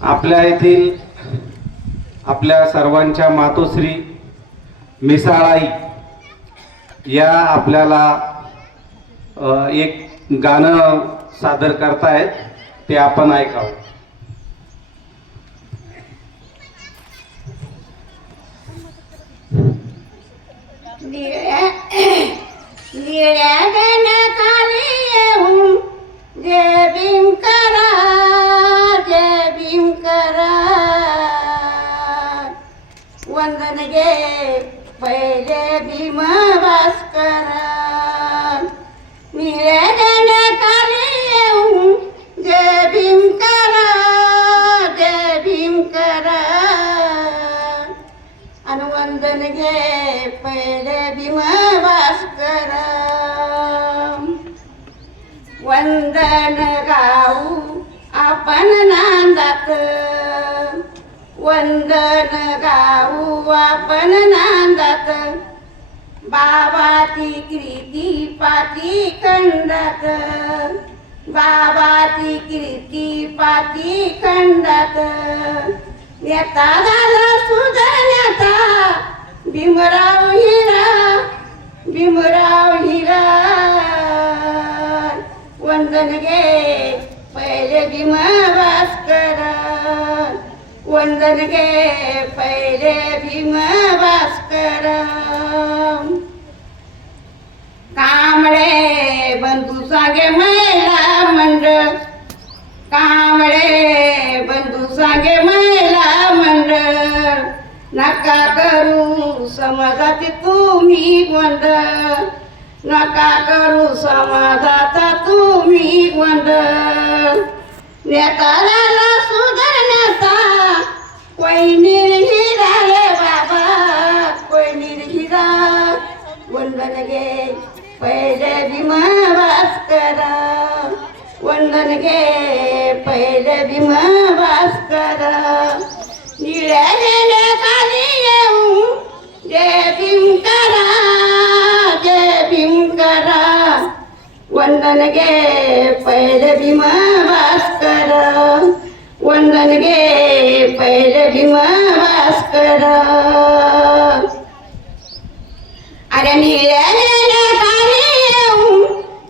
आपल्या येथील आपल्या सर्वांच्या मातोश्री मिसाळाई या आपल्याला एक गाणं सादर करतायत ते आपण ऐकावं. निळ्या निळ्या अनुवंदन घे पहिले भीम भास्कर वंदन गाऊ आपण नांदात. वंदन गाऊ आपण नांदात. बाबाची कृती पाती खंडात. बाबाची कृती पाती खंडात. नेता झाला भीमराव हिरा भीमराव हिरा. वंदन घे पहिले भीम भास्कर वंदन घे पहिले भीम भास्कर कांबळे बंधू सांगे मै नका करू समाजाचे तुम्ही गोंधळ नका करू समाजाचा तुम्ही गोंधळ नेताला सुधारण्याचा कोई निर्हिरा रे बाबा. कोई हिरा वंदन घे. पहिले भीम भास्कर वंदन घे. पहिले भीम भास्कर वंदन घे पहिले भीमा भास्कर वंदन घे पहिले भीम भास्कर अरे निळ्या खाली येऊ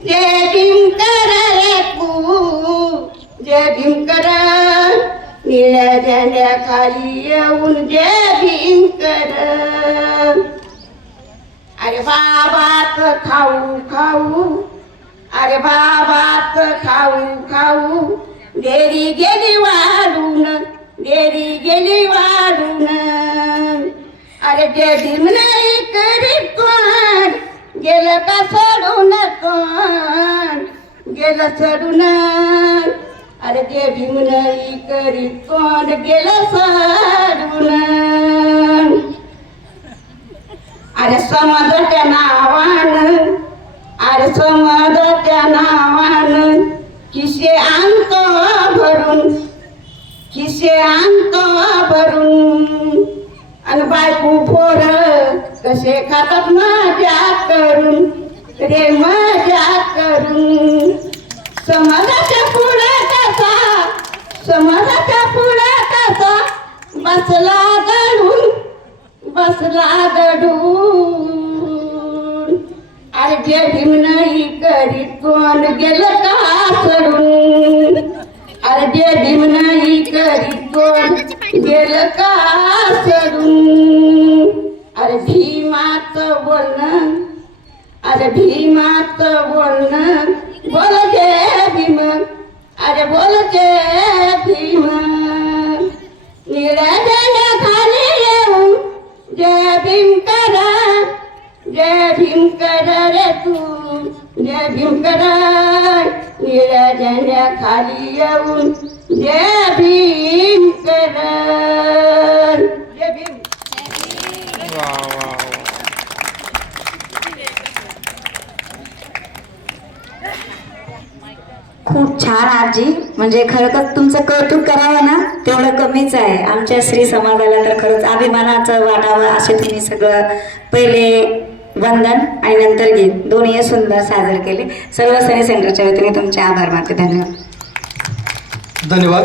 जय भीम रे तू जय भीम कर निळ्या झेंड्या खाली येऊन जय भीम कर अरे बाबात खाऊ खाऊ अरे बाबात खाऊ खाऊ. देरी गेली वाढून देरी गेली वाढून अरे जे भीम नाही करीत कोण गेलं का सोडून कोण गेलं सोडून. अरे जे भीम नाही करीत कोण गेलं सोडून. अरे समाजाच्या नावानं अरे समाजाच्या नावानं किसे आणतो भरून किसे आणतो भरून आणि बायको पोर कसे खातात मजा करून रे मजा करून समाजाच्या पुढे कसा समाजाच्या पुढे कसा बसला गडून बसला गडून अरे जे भीम नाही करीत कोण गेलं का सडून अरे जे भीम नाही करीत कोण गेलं का सडून अरे भीमाचं बोलणं अरे भीमाचं बोलणं बोल जे भीम अरे बोल जे जय भीम निळ्या झेंड्या खाली येऊन. जय जय भीम. खूप छान आजी. म्हणजे खरं तर तुमचं कौतुक करावं ना तेवढं कमीच आहे. आमच्या श्री समाजाला तर खरंच अभिमानाचं वाटावं असे तुम्ही सगळं पहिले वंदन आणि नंतर गीत दोन्ही सुंदर सादर केले. सर्व सनी सेंटरच्या वतीने तुमचे आभार मानते. धन्यवाद. धन्यवाद.